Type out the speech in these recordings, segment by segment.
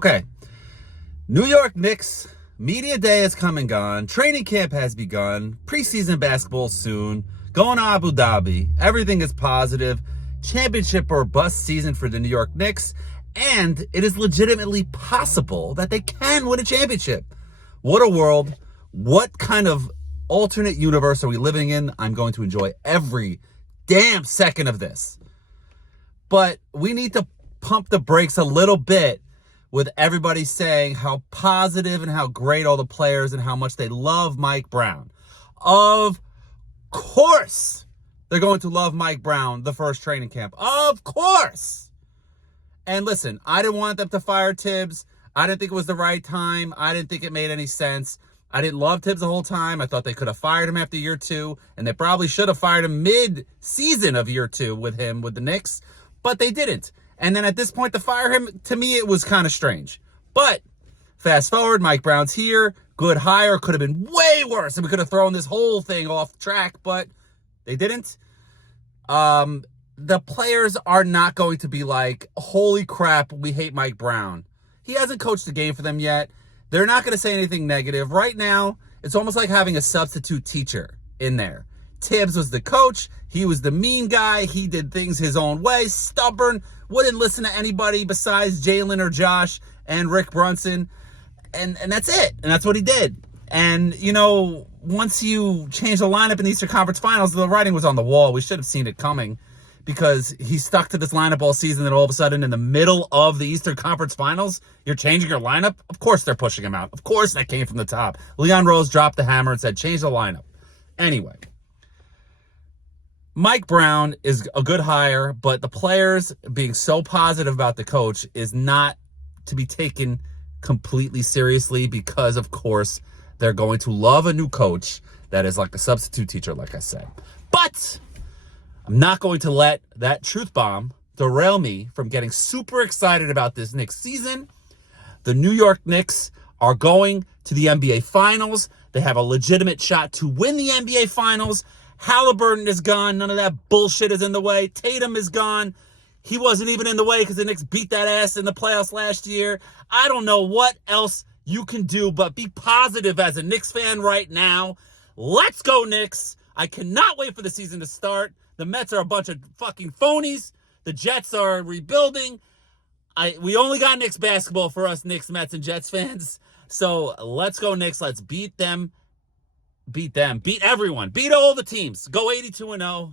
Okay, New York Knicks, media day has come and gone. Training camp has begun. Preseason basketball soon. Going to Abu Dhabi. Everything is positive. Championship or bust season for the New York Knicks. And it is legitimately possible that they can win a championship. What a world. What kind of alternate universe are we living in? I'm going to enjoy every damn second of this. But we need to pump the brakes a little bit with everybody saying how positive and how great all the players and how much they love Mike Brown. Of course, they're going to love Mike Brown the first training camp. Of course. And listen, I didn't want them to fire Tibbs. I didn't think it was the right time. I didn't think it made any sense. I didn't love Tibbs the whole time. I thought they could have fired him after year two, and they probably should have fired him mid-season of year two with the Knicks, but they didn't. And then at this point, to fire him, to me, it was kind of strange. But fast forward, Mike Brown's here. Good hire. Could have been way worse, and we could have thrown this whole thing off track, but they didn't. The players are not going to be like, holy crap, we hate Mike Brown. He hasn't coached the game for them yet. They're not going to say anything negative. Right now, it's almost like having a substitute teacher in there. Tibbs was the coach. He was the mean guy. He did things his own way, stubborn, wouldn't listen to anybody besides Jalen or Josh and Rick Brunson. And that's it. And that's what he did. And, you know, once you change the lineup in the Eastern Conference Finals, the writing was on the wall. We should have seen it coming because he stuck to this lineup all season. And all of a sudden, in the middle of the Eastern Conference Finals, you're changing your lineup. Of course they're pushing him out. Of course that came from the top. Leon Rose dropped the hammer and said, change the lineup. Anyway. Mike Brown is a good hire, but the players being so positive about the coach is not to be taken completely seriously because, of course, they're going to love a new coach that is like a substitute teacher, like I said. But I'm not going to let that truth bomb derail me from getting super excited about this Knicks season. The New York Knicks are going to the NBA Finals. They have a legitimate shot to win the NBA Finals. Halliburton is gone. None of that bullshit is in the way. Tatum is gone. He wasn't even in the way because the Knicks beat that ass in the playoffs last year. I don't know what else you can do but be positive as a Knicks fan right now. Let's go, Knicks. I cannot wait for the season to start. The Mets are a bunch of fucking phonies. The Jets are rebuilding. We only got Knicks basketball for us Knicks, Mets, and Jets fans. So let's go, Knicks. Let's beat them. Beat them. Beat everyone. Beat all the teams. Go 82-0.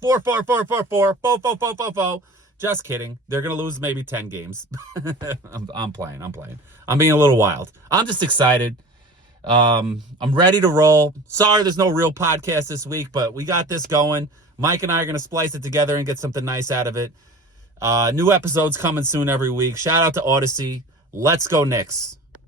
4-4-4-4-4. Just kidding. They're going to lose maybe 10 games. I'm playing. I'm being a little wild. I'm just excited. I'm ready to roll. Sorry there's no real podcast this week, but we got this going. Mike and I are going to splice it together and get something nice out of it. New episodes coming soon every week. Shout out to Odyssey. Let's go, Knicks.